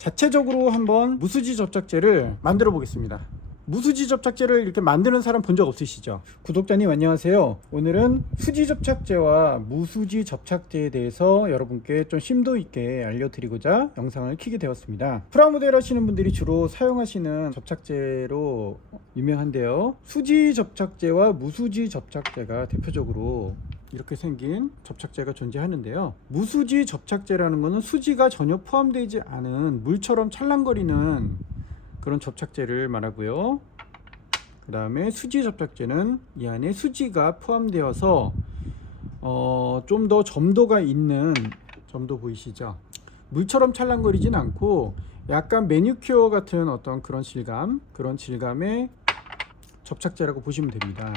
자체적으로 한번 무수지 접착제를 만들어 보겠습니다. 무수지 접착제를 이렇게 만드는 사람 본 적 없으시죠? 구독자님 안녕하세요. 오늘은 수지 접착제와 무수지 접착제에 대해서 여러분께 좀 심도 있게 알려드리고자 영상을 켜게 되었습니다. 프라모델 하시는 분들이 주로 사용하시는 접착제로 유명한데요. 수지 접착제와 무수지 접착제가 대표적으로 이렇게 생긴 접착제가 존재하는데요. 무수지 접착제라는 것은 수지가 전혀 포함되지 않은 물처럼 찰랑거리는 그런 접착제를 말하고요. 그 다음에 수지 접착제는 이 안에 수지가 포함되어서 어, 좀 더 점도가 있는 점도 보이시죠? 물처럼 찰랑거리진 않고 약간 매니큐어 같은 어떤 그런 질감, 그런 질감의 접착제라고 보시면 됩니다.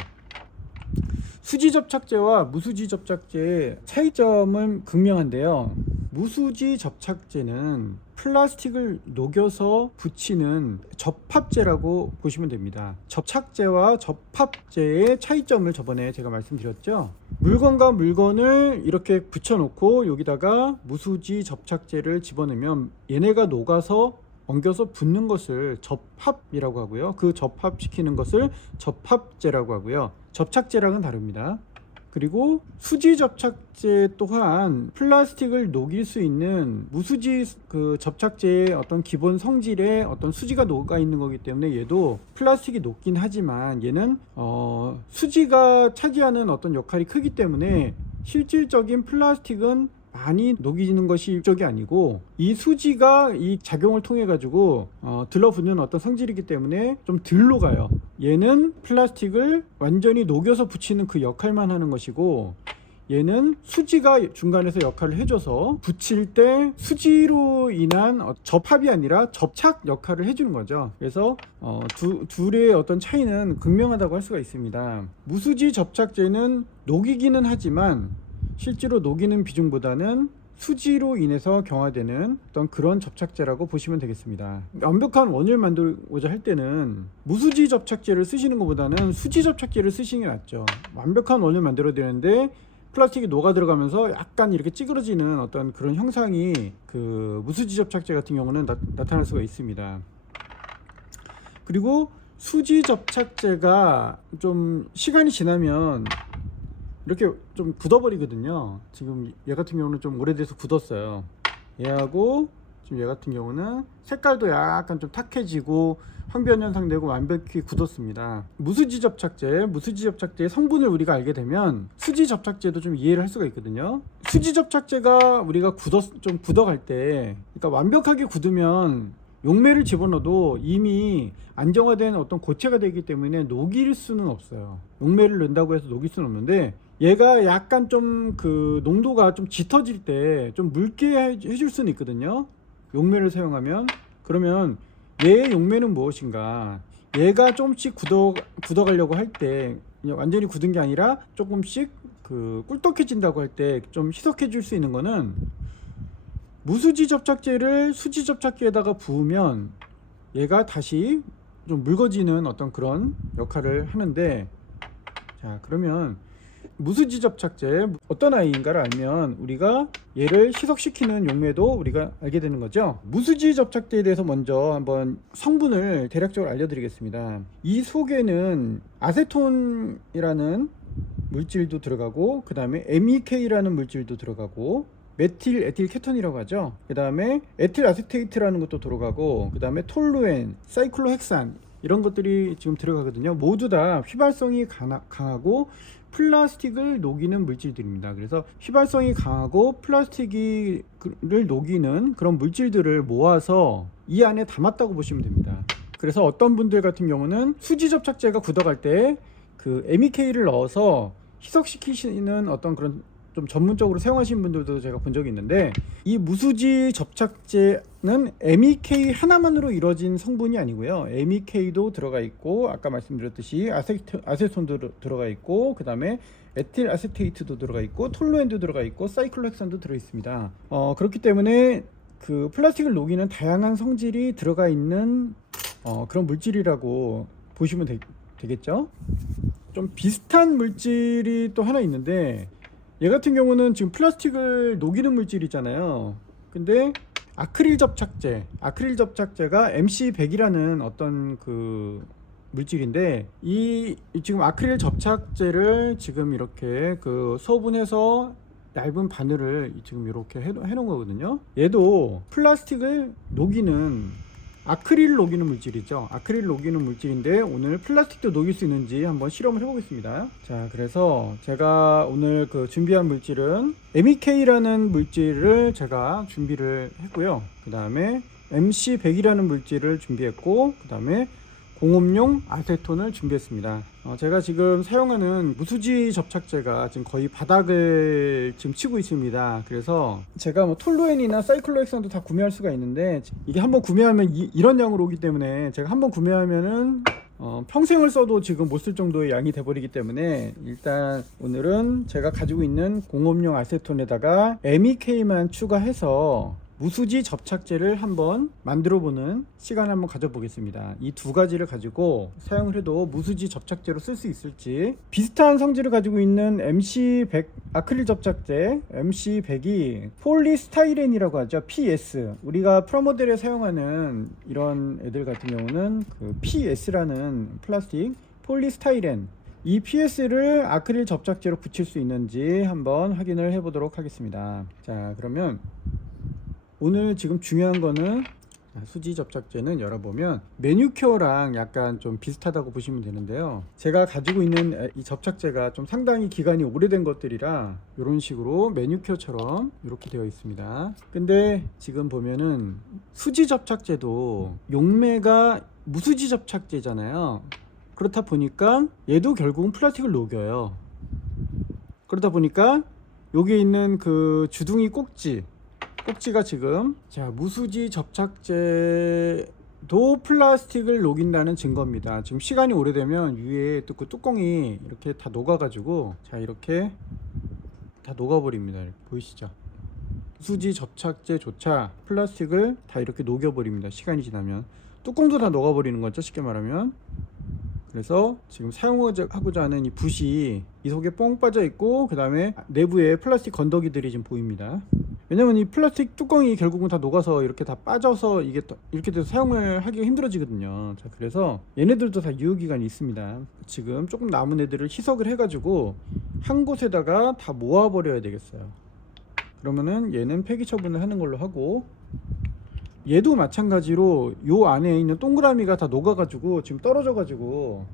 수지 접착제와 무수지 접착제의 차이점은 극명한데요. 무수지 접착제는 플라스틱을 녹여서 붙이는 접합제라고 보시면 됩니다. 접착제와 접합제의 차이점을 저번에 제가 말씀드렸죠. 물건과 물건을 이렇게 붙여놓고 여기다가 무수지 접착제를 집어넣으면 얘네가 녹아서 엉겨서 붙는 것을 접합이라고 하고요. 그 접합시키는 것을 접합제라고 하고요. 접착제랑은 다릅니다. 그리고 수지 접착제 또한 플라스틱을 녹일 수 있는 무수지 그 접착제의 어떤 기본 성질에 어떤 수지가 녹아 있는 거기 때문에 얘도 플라스틱이 녹긴 하지만 얘는 어 수지가 차지하는 어떤 역할이 크기 때문에 실질적인 플라스틱은 많이 녹이는 것이 쪽이 아니고 이 수지가 이 작용을 통해 가지고 어, 들러붙는 어떤 성질이기 때문에 좀 덜 녹아요. 얘는 플라스틱을 완전히 녹여서 붙이는 그 역할만 하는 것이고 얘는 수지가 중간에서 역할을 해줘서 붙일 때 수지로 인한 어, 접합이 아니라 접착 역할을 해주는 거죠. 그래서 어, 두, 둘의 어떤 차이는 극명하다고 할 수가 있습니다. 무수지 접착제는 녹이기는 하지만 실제로 녹이는 비중보다는 수지로 인해서 경화되는 어떤 그런 접착제라고 보시면 되겠습니다. 완벽한 원을 만들고자 할 때는 무수지 접착제를 쓰시는 것보다는 수지 접착제를 쓰시는 게 낫죠. 완벽한 원을 만들어야 되는데 플라스틱이 녹아 들어가면서 약간 이렇게 찌그러지는 어떤 그런 형상이 그 무수지 접착제 같은 경우는 나, 나타날 수가 있습니다. 그리고 수지 접착제가 좀 시간이 지나면 이렇게 좀 굳어버리거든요. 지금 얘 같은 경우는 좀 오래돼서 굳었어요. 얘하고 지금 얘 같은 경우는 색깔도 약간 좀 탁해지고 황변 현상되고 완벽히 굳었습니다. 무수지 접착제, 무수지 접착제의 성분을 우리가 알게 되면 수지 접착제도 좀 이해를 할 수가 있거든요. 수지 접착제가 우리가 굳었 좀 굳어갈 때, 그러니까 완벽하게 굳으면 용매를 집어넣어도 이미 안정화된 어떤 고체가 되기 때문에 녹일 수는 없어요. 용매를 넣는다고 해서 녹일 수는 없는데 얘가 약간 좀 그 농도가 좀 짙어질 때 좀 묽게 해- 해줄 수는 있거든요. 용매를 사용하면 그러면 얘의 용매는 무엇인가? 얘가 조금씩 굳어 굳어가려고 할 때 완전히 굳은 게 아니라 조금씩 그 꿀떡해진다고 할 때 좀 희석해 줄 수 있는 거는 무수지 접착제를 수지 접착제에다가 부으면 얘가 다시 좀 묽어지는 어떤 그런 역할을 하는데 자 그러면 무수지 접착제 어떤 아이인가를 알면 우리가 얘를 희석시키는 용매도 우리가 알게 되는 거죠 무수지 접착제에 대해서 먼저 한번 성분을 대략적으로 알려드리겠습니다 이 속에는 아세톤이라는 물질도 들어가고 그 다음에 MEK라는 물질도 들어가고 메틸 에틸 케톤이라고 하죠. 그 다음에 에틸 아세테이트라는 것도 들어가고 그 다음에 톨루엔, 사이클로헥산 이런 것들이 지금 들어가거든요. 모두 다 휘발성이 강하- 강하고 플라스틱을 녹이는 물질들입니다. 그래서 휘발성이 강하고 플라스틱을 녹이는 그런 물질들을 모아서 이 안에 담았다고 보시면 됩니다. 그래서 어떤 분들 같은 경우는 수지 접착제가 굳어갈 때 그 MEK를 넣어서 희석시키시는 어떤 그런 좀 전문적으로 사용하시는 분들도 제가 본 적이 있는데 이 무수지 접착제는 MEK 하나만으로 이루어진 성분이 아니고요. MEK도 들어가 있고 아까 말씀드렸듯이 아세트, 아세톤도 들어- 들어가 있고 그 다음에 에틸 아세테이트도 들어가 있고 톨루엔도 들어가 있고 사이클로헥산도 들어 있습니다. 어, 그렇기 때문에 그 플라스틱을 녹이는 다양한 성질이 들어가 있는 어, 그런 물질이라고 보시면 되, 되겠죠. 좀 비슷한 물질이 또 하나 있는데 얘 같은 경우는 지금 플라스틱을 녹이는 물질이잖아요. 근데 아크릴 접착제, 아크릴 접착제가 MC100이라는 어떤 그 물질인데 이, 이 지금 아크릴 접착제를 지금 이렇게 그 소분해서 얇은 바늘을 지금 이렇게 해, 해놓은 거거든요. 얘도 플라스틱을 녹이는 아크릴 녹이는 물질이죠. 아크릴 녹이는 물질인데 오늘 플라스틱도 녹일 수 있는지 한번 실험을 해보겠습니다. 자, 그래서 제가 오늘 그 준비한 물질은 MEK라는 물질을 제가 준비를 했고요. 그 다음에 MC100이라는 물질을 준비했고, 그 다음에 공업용 아세톤을 준비했습니다. 어, 제가 지금 사용하는 무수지 접착제가 지금 거의 바닥을 지금 치고 있습니다. 그래서 제가 뭐 톨루엔이나 사이클로엑선도 다 구매할 수가 있는데 이게 한번 구매하면 이, 런 양으로 오기 때문에 제가 한번 구매하면은 어, 평생을 써도 지금 못 쓸 정도의 양이 돼버리기 때문에 일단 오늘은 제가 가지고 있는 공업용 아세톤에다가 MEK만 추가해서 무수지 접착제를 한번 만들어 보는 시간을 한번 가져보겠습니다. 이 두 가지를 가지고 사용을 해도 무수지 접착제로 쓸 수 있을지 비슷한 성질을 가지고 있는 MC100 아크릴 접착제 MC100이 폴리스타이렌이라고 하죠. PS. 우리가 프라모델에 사용하는 이런 애들 같은 경우는 그 PS라는 플라스틱 폴리스타이렌 이 PS를 아크릴 접착제로 붙일 수 있는지 한번 확인을 해 보도록 하겠습니다. 자, 그러면 오늘 지금 중요한 거는 자, 수지 접착제는 열어보면 매니큐어랑 약간 좀 비슷하다고 보시면 되는데요. 제가 가지고 있는 에- 이 접착제가 좀 상당히 기간이 오래된 것들이라 이런 식으로 매니큐어처럼 이렇게 되어 있습니다. 근데 지금 보면은 수지 접착제도 용매가 무수지 접착제잖아요. 그렇다 보니까 얘도 결국은 플라스틱을 녹여요. 그러다 보니까 여기 있는 그 주둥이 꼭지 꼭지가 지금 자 무수지 접착제도 플라스틱을 녹인다는 증거입니다. 지금 시간이 오래되면 위에 또 그 뚜껑이 이렇게 다 녹아 가지고 자 이렇게 다 녹아 버립니다. 이렇게 보이시죠? 무수지 접착제조차 플라스틱을 다 이렇게 녹여 버립니다. 시간이 지나면 뚜껑도 다 녹아 버리는 거죠. 쉽게 말하면 그래서 지금 사용하고자 하는 이 붓이 이 속에 뻥 빠져 있고 그 다음에 내부에 플라스틱 건더기들이 지금 보입니다. 왜냐면 이 플라스틱 뚜껑이 결국은 다 녹아서 이렇게 다 빠져서 이게 또 이렇게 돼서 사용을 하기가 힘들어지거든요. 자, 그래서 얘네들도 다 유효기간이 있습니다. 지금 조금 남은 애들을 희석을 해가지고 한 곳에다가 다 모아버려야 되겠어요. 그러면은 얘는 폐기 처분을 하는 걸로 하고 얘도 마찬가지로 요 안에 있는 동그라미가 다 녹아가지고 지금 떨어져가지고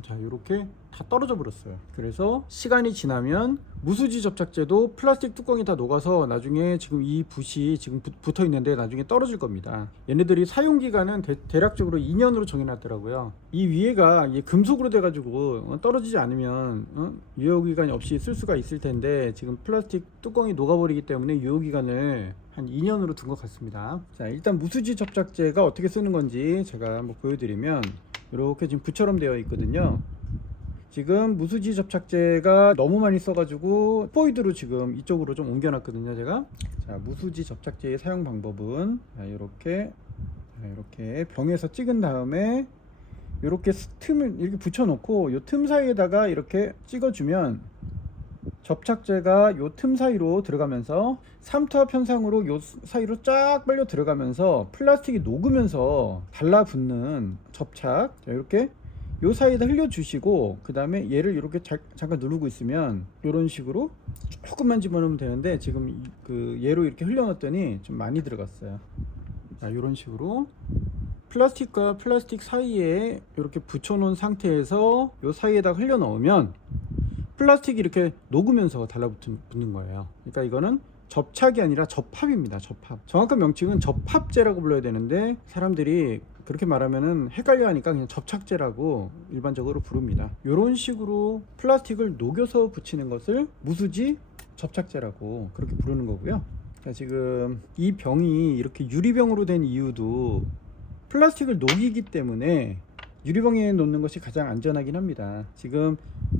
자 이렇게 다 떨어져 버렸어요. 그래서 시간이 지나면 무수지 접착제도 플라스틱 뚜껑이 다 녹아서 나중에 지금 이 붓이 지금 붙- 붙어 있는데 나중에 떨어질 겁니다. 얘네들이 사용 기간은 대, 략적으로 2년으로 정해놨더라고요. 이 위에가 금속으로 돼가지고 어, 떨어지지 않으면 어? 유효 기간이 없이 쓸 수가 있을 텐데 지금 플라스틱 뚜껑이 녹아버리기 때문에 유효 기간을 한 2년으로 둔 것 같습니다. 자 일단 무수지 접착제가 어떻게 쓰는 건지 제가 한번 보여드리면 이렇게 지금 붓처럼 되어 있거든요. 지금 무수지 접착제가 너무 많이 써가지고 포이드로 지금 이쪽으로 좀 옮겨놨거든요 제가. 자 무수지 접착제의 사용 방법은 자, 이렇게 자, 이렇게 병에서 찍은 다음에 이렇게 틈을 이렇게 붙여놓고 이 틈 사이에다가 이렇게 찍어주면 접착제가 요틈 사이로 들어가면서 삼투압 현상으로 요 사이로 쫙 빨려 들어가면서 플라스틱이 녹으면서 달라붙는 접착. 자, 이렇게 요 사이에다 흘려주시고 그 다음에 얘를 이렇게 자- 잠깐 누르고 있으면 이런 식으로 조금만 집어넣으면 되는데 지금 이- 그 얘로 이렇게 흘려놨더니 좀 많이 들어갔어요 자 이런 식으로 플라스틱과 플라스틱 사이에 이렇게 붙여놓은 상태에서 요 사이에다 흘려 넣으면 플라스틱이 이렇게 녹으면서 달라붙는 거예요. 그러니까 이거는 접착이 아니라 접합입니다. 접합. 정확한 명칭은 접합제라고 불러야 되는데 사람들이 그렇게 말하면은 헷갈려 하니까 그냥 접착제라고 일반적으로 부릅니다. 이런 식으로 플라스틱을 녹여서 붙이는 것을 무수지 접착제라고 그렇게 부르는 거고요. 자, 지금 이 병이 이렇게 유리병으로 된 이유도 플라스틱을 녹이기 때문에 유리병에 놓는 것이 가장 안전하긴 합니다. 지금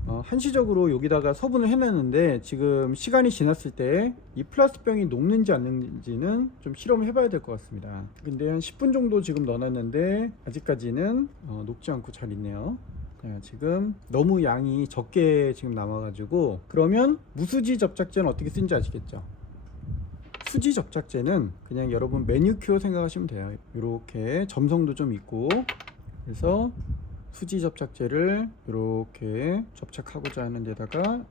어, 한시적으로 여기다가 서분을 해놨는데 지금 시간이 지났을 때 이 플라스틱 병이 녹는지 안 녹는지는 좀 실험을 해봐야 될 것 같습니다. 근데 한 10분 정도 지금 넣어놨는데 아직까지는 어, 녹지 않고 잘 있네요. 자, 지금 너무 양이 적게 지금 남아가지고 그러면 무수지 접착제는 어떻게 쓰는지 아시겠죠? 수지 접착제는 그냥 여러분 매니큐어 생각하시면 돼요. 이렇게 점성도 좀 있고 그래서 수지 접착제를 이렇게 접착하고자 하는 데다가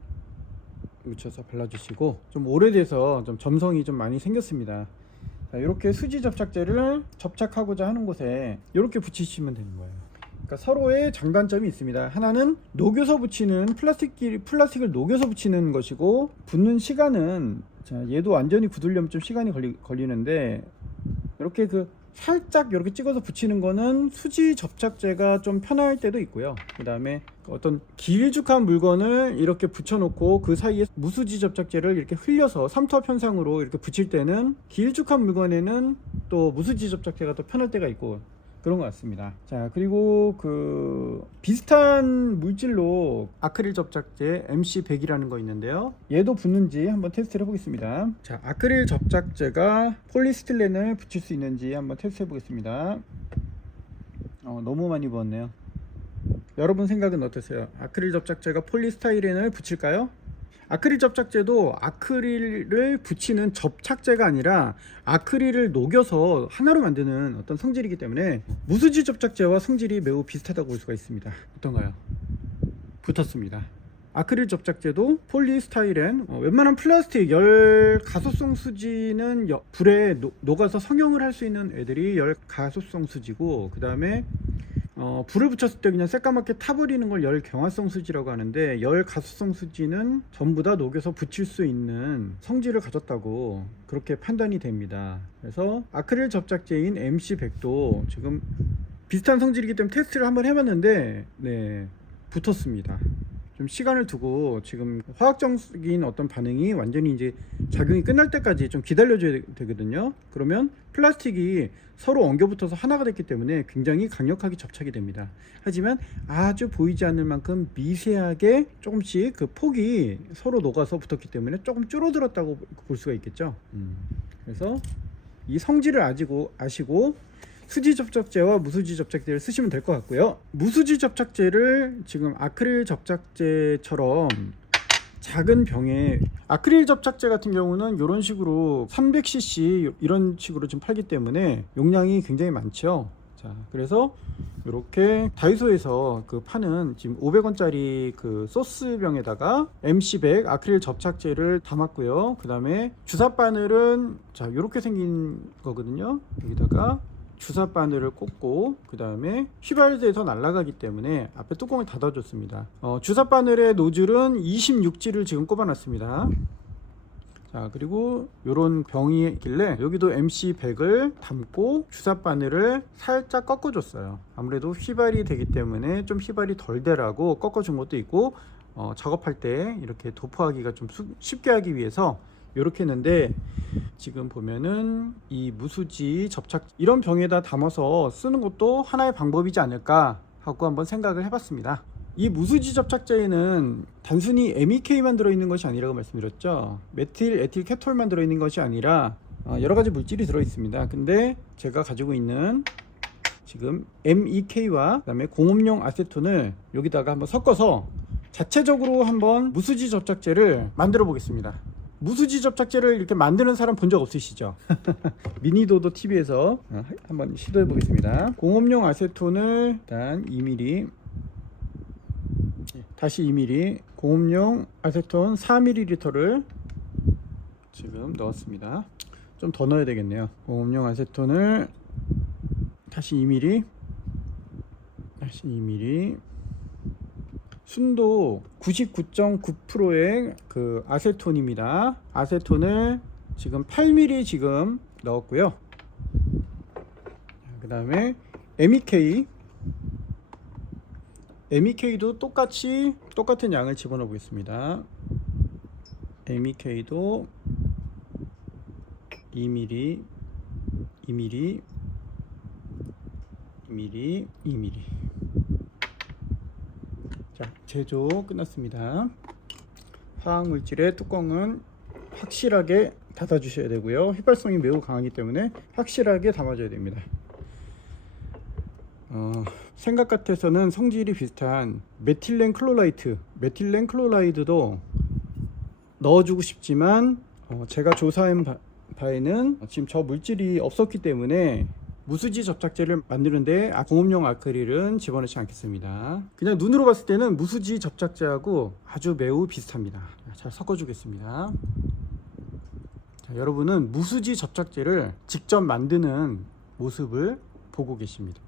묻혀서 발라주시고 좀 오래돼서 좀 점성이 좀 많이 생겼습니다. 자, 이렇게 수지 접착제를 접착하고자 하는 곳에 이렇게 붙이시면 되는 거예요. 그러니까 서로의 장단점이 있습니다. 하나는 녹여서 붙이는 플라스틱 플라스틱을 녹여서 붙이는 것이고 붙는 시간은 자, 얘도 완전히 굳으려면 좀 시간이 걸리, 걸리는데 이렇게 그 살짝 이렇게 찍어서 붙이는 거는 수지 접착제가 좀 편할 때도 있고요. 그 다음에 어떤 길쭉한 물건을 이렇게 붙여놓고 그 사이에 무수지 접착제를 이렇게 흘려서 삼투압 현상으로 이렇게 붙일 때는 길쭉한 물건에는 또 무수지 접착제가 더 편할 때가 있고 그런 것 같습니다. 자 그리고 그 비슷한 물질로 아크릴 접착제 MC100이라는 거 있는데요. 얘도 붙는지 한번 테스트를 해보겠습니다. 자 아크릴 접착제가 폴리스틸렌을 붙일 수 있는지 한번 테스트 해보겠습니다. 어, 너무 많이 부었네요. 여러분 생각은 어떠세요? 아크릴 접착제가 폴리스타이렌을 붙일까요? 아크릴 접착제도 아크릴을 붙이는 접착제가 아니라 아크릴을 녹여서 하나로 만드는 어떤 성질이기 때문에 무수지 접착제와 성질이 매우 비슷하다고 볼 수가 있습니다. 어떤가요? 붙었습니다. 아크릴 접착제도 폴리스타이렌 어, 웬만한 플라스틱 열 가소성 수지는 여- 불에 노- 녹아서 성형을 할 수 있는 애들이 열 가소성 수지고 그 다음에 어, 불을 붙였을 때 그냥 새까맣게 타버리는 걸 열 경화성 수지라고 하는데 열 가소성 수지는 전부 다 녹여서 붙일 수 있는 성질을 가졌다고 그렇게 판단이 됩니다. 그래서 아크릴 접착제인 MC100도 지금 비슷한 성질이기 때문에 테스트를 한번 해봤는데 네 붙었습니다. 좀 시간을 두고 지금 화학적인 어떤 반응이 완전히 이제 작용이 끝날 때까지 좀 기다려줘야 되- 되거든요. 그러면 플라스틱이 서로 엉겨붙어서 하나가 됐기 때문에 굉장히 강력하게 접착이 됩니다. 하지만 아주 보이지 않을 만큼 미세하게 조금씩 그 폭이 서로 녹아서 붙었기 때문에 조금 줄어들었다고 볼 수가 있겠죠. 음. 그래서 이 성질을 아시고 아시고 수지 접착제와 무수지 접착제를 쓰시면 될 것 같고요. 무수지 접착제를 지금 아크릴 접착제처럼 작은 병에 아크릴 접착제 같은 경우는 이런 식으로 300cc 이런 식으로 지금 팔기 때문에 용량이 굉장히 많죠. 자, 그래서 이렇게 다이소에서 그 파는 지금 500원짜리 그 소스병에다가 MC100 아크릴 접착제를 담았고요. 그 다음에 주사 바늘은 자 이렇게 생긴 거거든요. 여기다가 주사 바늘을 꽂고 그 다음에 휘발돼서 날아가기 때문에 앞에 뚜껑을 닫아줬습니다. 어, 주사 바늘의 노즐은 26G를 지금 꼽아놨습니다. 자 그리고 이런 병이 있길래 여기도 MC100을 담고 주사 바늘을 살짝 꺾어줬어요. 아무래도 휘발이 되기 때문에 좀 휘발이 덜 되라고 꺾어준 것도 있고 어, 작업할 때 이렇게 도포하기가 좀 수- 쉽게 하기 위해서 이렇게 했는데 지금 보면은 이 무수지 접착 이런 병에다 담아서 쓰는 것도 하나의 방법이지 않을까 하고 한번 생각을 해봤습니다. 이 무수지 접착제에는 단순히 MEK만 들어있는 것이 아니라고 말씀드렸죠. 메틸 에틸 케톨만 들어있는 것이 아니라 어, 여러 가지 물질이 들어있습니다. 근데 제가 가지고 있는 지금 MEK와 그다음에 공업용 아세톤을 여기다가 한번 섞어서 자체적으로 한번 무수지 접착제를 만들어 보겠습니다. 무수지 접착제를 이렇게 만드는 사람 본 적 없으시죠? 미니도도 TV에서 한번 시도해 보겠습니다. 공업용 아세톤을 일단 2mm 다시 2mm 공업용 아세톤 4ml를 지금 넣었습니다. 좀 더 넣어야 되겠네요. 공업용 아세톤을 다시 2mm 다시 2mm 순도 99.9%의 그 아세톤입니다. 아세톤을 지금 8mm 지금 넣었고요. 그 다음에 MEK MEK도 똑같이 똑같은 양을 집어넣어 보겠습니다. MEK도 2mm, 2mm, 2mm, 2mm. 자, 제조 끝났습니다. 화학 물질의 뚜껑은 확실하게 닫아 주셔야 되고요. 휘발성이 매우 강하기 때문에 확실하게 담아줘야 됩니다. 어, 생각 같아서는 성질이 비슷한 메틸렌 클로라이트, 메틸렌 클로라이드도 넣어주고 싶지만 어, 제가 조사한 바, 바에는 지금 저 물질이 없었기 때문에 무수지 접착제를 만드는데 아, 공업용 아크릴은 집어넣지 않겠습니다. 그냥 눈으로 봤을 때는 무수지 접착제하고 아주 매우 비슷합니다. 잘 섞어 주겠습니다. 자, 여러분은 무수지 접착제를 직접 만드는 모습을 보고 계십니다.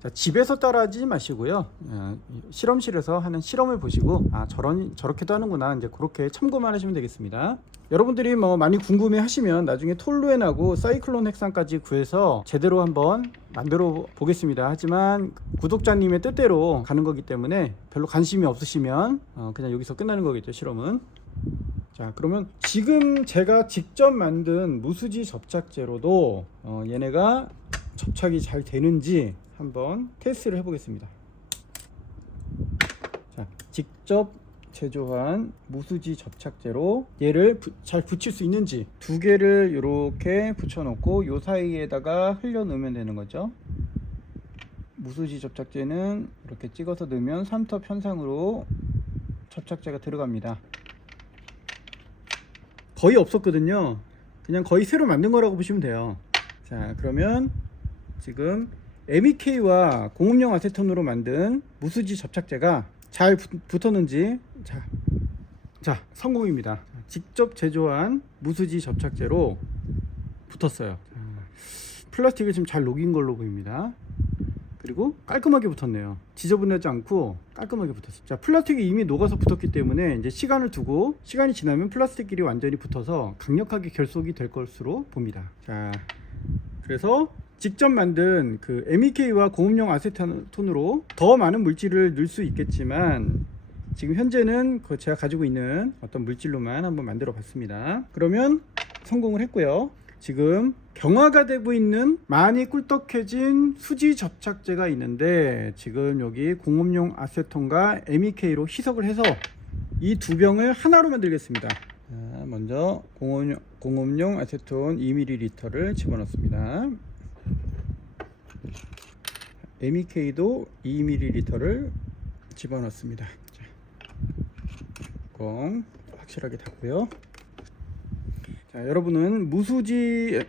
자, 집에서 따라하지 마시고요. 어, 이 실험실에서 하는 실험을 보시고 아 저런 저렇게도 하는구나 이제 그렇게 참고만 하시면 되겠습니다. 여러분들이 뭐 많이 궁금해 하시면 나중에 톨루엔하고 사이클론 핵산까지 구해서 제대로 한번 만들어 보겠습니다. 하지만 구독자님의 뜻대로 가는 거기 때문에 별로 관심이 없으시면 어, 그냥 여기서 끝나는 거겠죠 실험은. 자 그러면 지금 제가 직접 만든 무수지 접착제로도 어, 얘네가 접착이 잘 되는지 한번 테스트를 해보겠습니다. 자, 직접 제조한 무수지 접착제로 얘를 부- 잘 붙일 수 있는지 두 개를 이렇게 붙여놓고 요 사이에다가 흘려 넣으면 되는 거죠. 무수지 접착제는 이렇게 찍어서 넣으면 3톱 현상으로 접착제가 들어갑니다. 거의 없었거든요. 그냥 거의 새로 만든 거라고 보시면 돼요. 자, 그러면 지금 MEK와 공업용 아세톤으로 만든 무수지 접착제가 잘 붙- 붙었는지 자, 자 성공입니다. 직접 제조한 무수지 접착제로 붙었어요. 자, 플라스틱을 지금 잘 녹인 걸로 보입니다. 그리고 깔끔하게 붙었네요. 지저분하지 않고 깔끔하게 붙었어요. 자, 플라스틱이 이미 녹아서 붙었기 때문에 이제 시간을 두고 시간이 지나면 플라스틱끼리 완전히 붙어서 강력하게 결속이 될 것으로 봅니다. 자, 그래서 직접 만든 그 MEK와 공업용 아세톤으로 더 많은 물질을 넣을 수 있겠지만 지금 현재는 그 제가 가지고 있는 어떤 물질로만 한번 만들어 봤습니다. 그러면 성공을 했고요. 지금 경화가 되고 있는 많이 꿀떡해진 수지 접착제가 있는데 지금 여기 공업용 아세톤과 MEK로 희석을 해서 이 두 병을 하나로 만들겠습니다. 자, 먼저 공업용 아세톤 2ml를 집어넣습니다. MEK도 2ml를 집어넣습니다. 자, 뚜껑 확실하게 닫고요. 자, 여러분은 무수지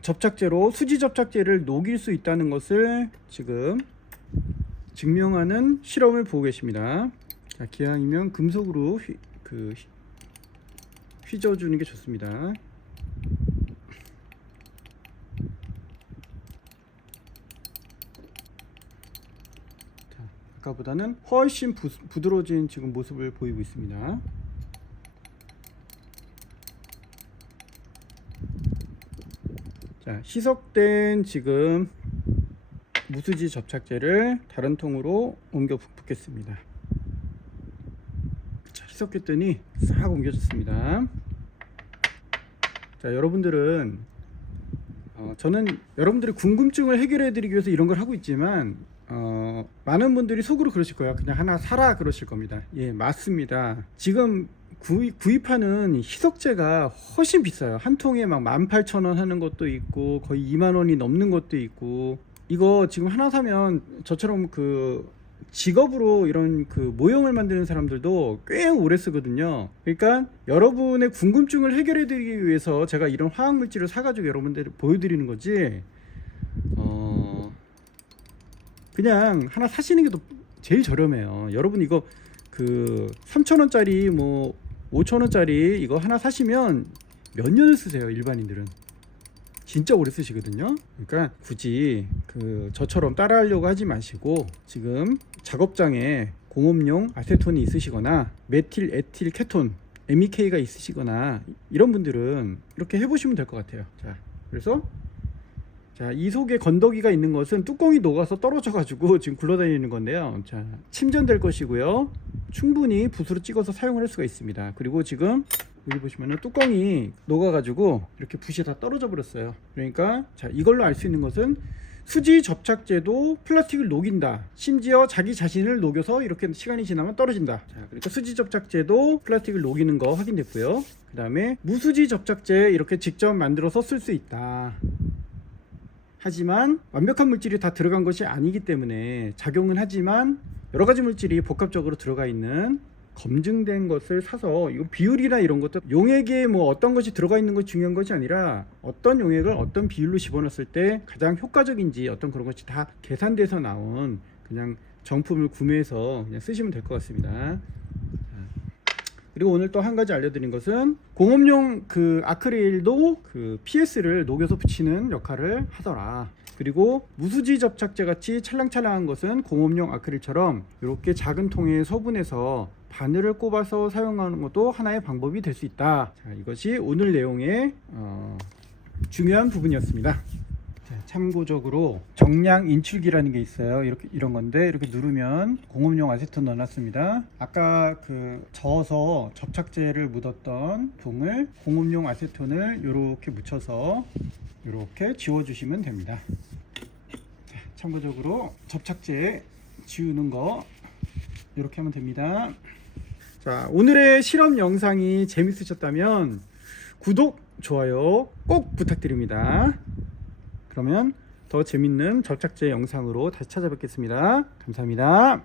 접착제로 수지 접착제를 녹일 수 있다는 것을 지금 증명하는 실험을 보고 계십니다. 자, 기왕이면 금속으로 휘, 그 휘- 휘저어주는 게 좋습니다. 자, 아까보다는 훨씬 부, 부드러워진 지금 모습을 보이고 있습니다. 자, 희석된 지금 무수지 접착제를 다른 통으로 옮겨 붓- 붓겠습니다. 자, 희석했더니 싹 옮겨졌습니다. 자, 여러분들은 어, 저는 여러분들의 궁금증을 해결해 드리기 위해서 이런 걸 하고 있지만 어, 많은 분들이 속으로 그러실 거예요. 그냥 하나 사라 그러실 겁니다. 예, 맞습니다. 지금 구입, 구입하는 희석제가 훨씬 비싸요. 한 통에 막 18,000원 하는 것도 있고 거의 2만 원이 넘는 것도 있고 이거 지금 하나 사면 저처럼 그 직업으로 이런 그 모형을 만드는 사람들도 꽤 오래 쓰거든요. 그러니까 여러분의 궁금증을 해결해 드리기 위해서 제가 이런 화학 물질을 사가지고 여러분들 보여드리는 거지. 어 그냥 하나 사시는 게 더 제일 저렴해요. 여러분 이거 그 3,000원짜리 뭐 5,000원짜리 이거 하나 사시면 몇 년을 쓰세요, 일반인들은. 진짜 오래 쓰시거든요. 그러니까 굳이 그 저처럼 따라하려고 하지 마시고 지금 작업장에 공업용 아세톤이 있으시거나 메틸 에틸 케톤 MEK가 있으시거나 이런 분들은 이렇게 해보시면 될 것 같아요. 자, 그래서 자, 이 속에 건더기가 있는 것은 뚜껑이 녹아서 떨어져 가지고 지금 굴러다니는 건데요. 자, 침전될 것이고요. 충분히 붓으로 찍어서 사용을 할 수가 있습니다. 그리고 지금 여기 보시면은 뚜껑이 녹아 가지고 이렇게 붓이 다 떨어져 버렸어요. 그러니까 자, 이걸로 알 수 있는 것은 수지 접착제도 플라스틱을 녹인다. 심지어 자기 자신을 녹여서 이렇게 시간이 지나면 떨어진다. 자, 그러니까 수지 접착제도 플라스틱을 녹이는 거 확인됐고요. 그 다음에 무수지 접착제 이렇게 직접 만들어서 쓸 수 있다. 하지만 완벽한 물질이 다 들어간 것이 아니기 때문에 작용은 하지만 여러 가지 물질이 복합적으로 들어가 있는 검증된 것을 사서 이거 비율이나 이런 것도 용액에 뭐 어떤 것이 들어가 있는 것이 중요한 것이 아니라 어떤 용액을 어떤 비율로 집어넣었을 때 가장 효과적인지 어떤 그런 것이 다 계산돼서 나온 그냥 정품을 구매해서 그냥 쓰시면 될 것 같습니다. 자, 그리고 오늘 또 한 가지 알려드린 것은 공업용 그 아크릴도 그 PS를 녹여서 붙이는 역할을 하더라. 그리고 무수지 접착제 같이 찰랑찰랑한 것은 공업용 아크릴처럼 이렇게 작은 통에 소분해서 바늘을 꼽아서 사용하는 것도 하나의 방법이 될 수 있다. 자, 이것이 오늘 내용의 어, 중요한 부분이었습니다. 자, 참고적으로 정량 인출기라는 게 있어요. 이렇게 이런 건데 이렇게 누르면 공업용 아세톤 넣어놨습니다. 아까 그 저어서 접착제를 묻었던 봉을 공업용 아세톤을 이렇게 묻혀서 이렇게 지워주시면 됩니다. 자, 참고적으로 접착제 지우는 거 이렇게 하면 됩니다. 자, 오늘의 실험 영상이 재밌으셨다면 구독, 좋아요 꼭 부탁드립니다. 그러면 더 재밌는 접착제 영상으로 다시 찾아뵙겠습니다. 감사합니다.